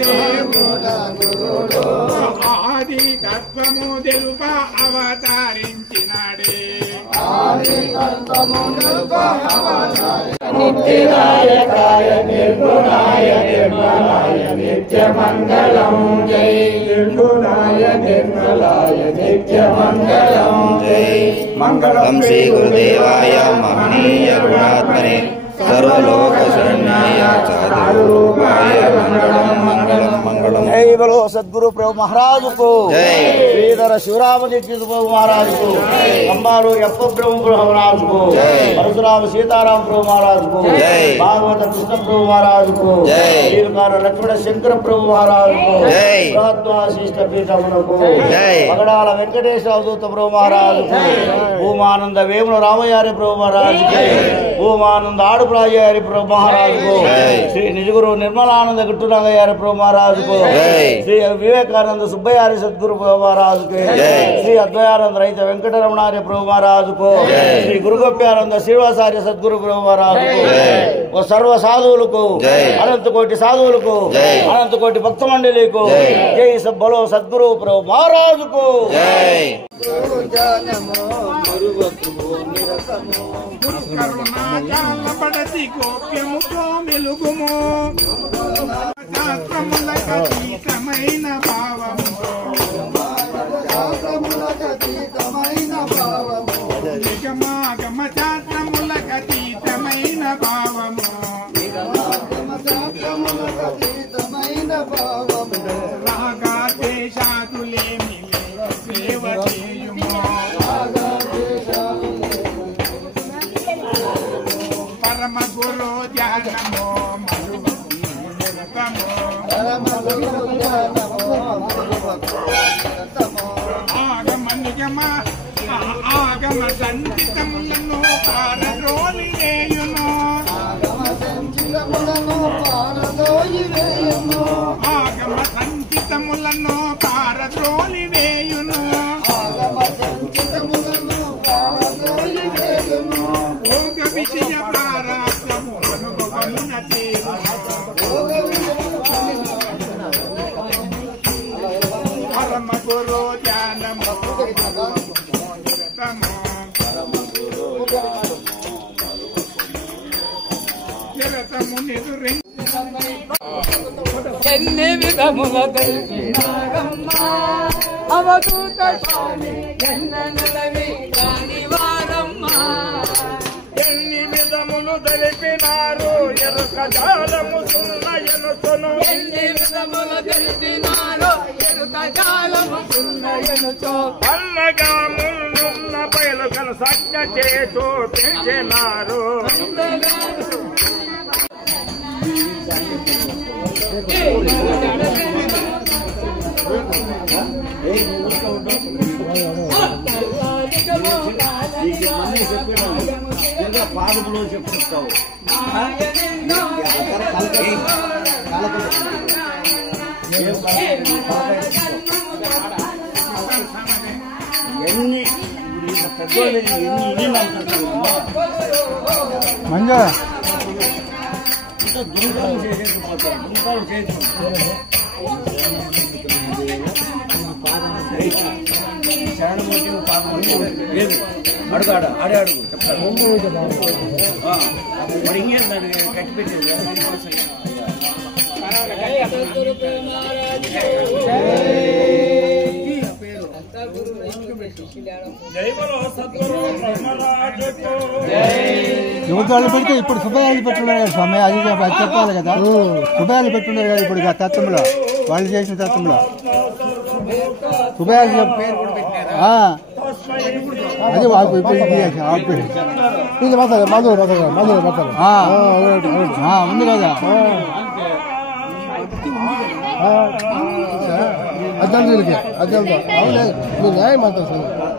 దేవుడు ఆది తత్వము తెలుప అవతరించినాడే నిత్యనాయకాయ నిర్గుణాయ నిర్మలాయ నిత్యమంగళం జై నిర్గుణాయ నిర్మలాయ నిత్యమంగళం జై మంగళం శ్రీ గురుదేవాయ మహనీయ గుణాత్మనే सर्वलोक शरण्याय साधुरूपाय मंगलम मंगलम मंगलम। जय बोलो सद्गुरु प्रभु महाराज को जय। श्रीधर शिवराम दीक्षित प्रभु महाराज को जय। अंबारू यप्प प्रभु महाराज को जय। परशुराम सीताराम प्रभु महाराज को जय। भागवत कृष्ण प्रभु महाराज को जय। नीलकार लक्ष्मण शंकर प्रभु महाराज को जय। बृहद्वासिष्ठ पीठमुन को जय। पगड़ाल वेंकटेश अवधूत प्रभु महाराज को भूमानंद वेमुल रामयारी प्रभु महाराज को भूमानंद आड़पुरायारी प्रभु महाराज को श्री निजगुरु निर्मलानंद गुट्टुनागयारी प्रभु महाराज को श्री विवेकानंद सुब्बयारी सद्गुरु प्रभु महाराज को श्री अद्वैतानंद रहित वेंकटरमणार्य प्रभु महाराज को श्री गुरुगोप्यानंद श्रीवासार्य सद्गुरु प्रभु महाराज को सर्व साधुओं को अनंत कोटि साधुओं को अनंत कोटि भक्त मंडली को जय सब बोलो सद्गुरु प्रभु महाराज को जय। పడతి గోప్యముతో మెలుగుము శాస్త్రములకతీతమైన భావముతో నిగమాగమ శాస్త్రములకతీతమైన భావము రాగా దేశాదులేమి సేవ చేయుము పరమ గురు ధ్యానము ఆగమ నిగమ ఆగమ సంచితములను పారద్రోలి వేయును ఆగమ సంచితములను పారద్రోలి వేయును భోగ విషయ ప్రారాబ్ధములను గమన పరమ గురు ధ్యానము నిరతము నిదురి ఎన్ని విధముల తెలిపినారమ్మా అవధూత స్వామి ఎన్నెలవి కానివారమ్మా ఎన్ని విధములు తెలిపినారు ఎరుక జాలము సున్న ఎనుకొను ఎన్ని విధముల తెలిపినారో ఎరుక జాలము సున్న ఎనుచో అన్నగా ముందున్న బయలుకను సజ్ఞ చేతూ పెంచినారు పాదములో చెప్పుకుంటావు ఎన్ని పెద్దోళ్ళు ఎన్ని మంజా దుంకాలు చేసేసిపోతారు దుంకాలు చేసుకుంటారు శరణమూర్తి పాదం లేదు అడుగాడ ఆడే అడుగు చెప్తాను మరి ఇంకేంటండి కట్టి పెట్టేది యువతలు పెడితే ఇప్పుడు శుభయాలు పెట్టున్నారు కదా స్వామి, అది చెప్పాలి కదా. శుభయాలు పెట్టున్నారు కదా ఇప్పుడు తత్వంలో, వాళ్ళు చేసిన తత్వంలో శుభయాలు అది వాళ్ళు ఇప్పుడు ఇది మాట్లాడారు ఉంది కదా. అర్థం అవును న్యాయం మాట్లాడుతున్నారు.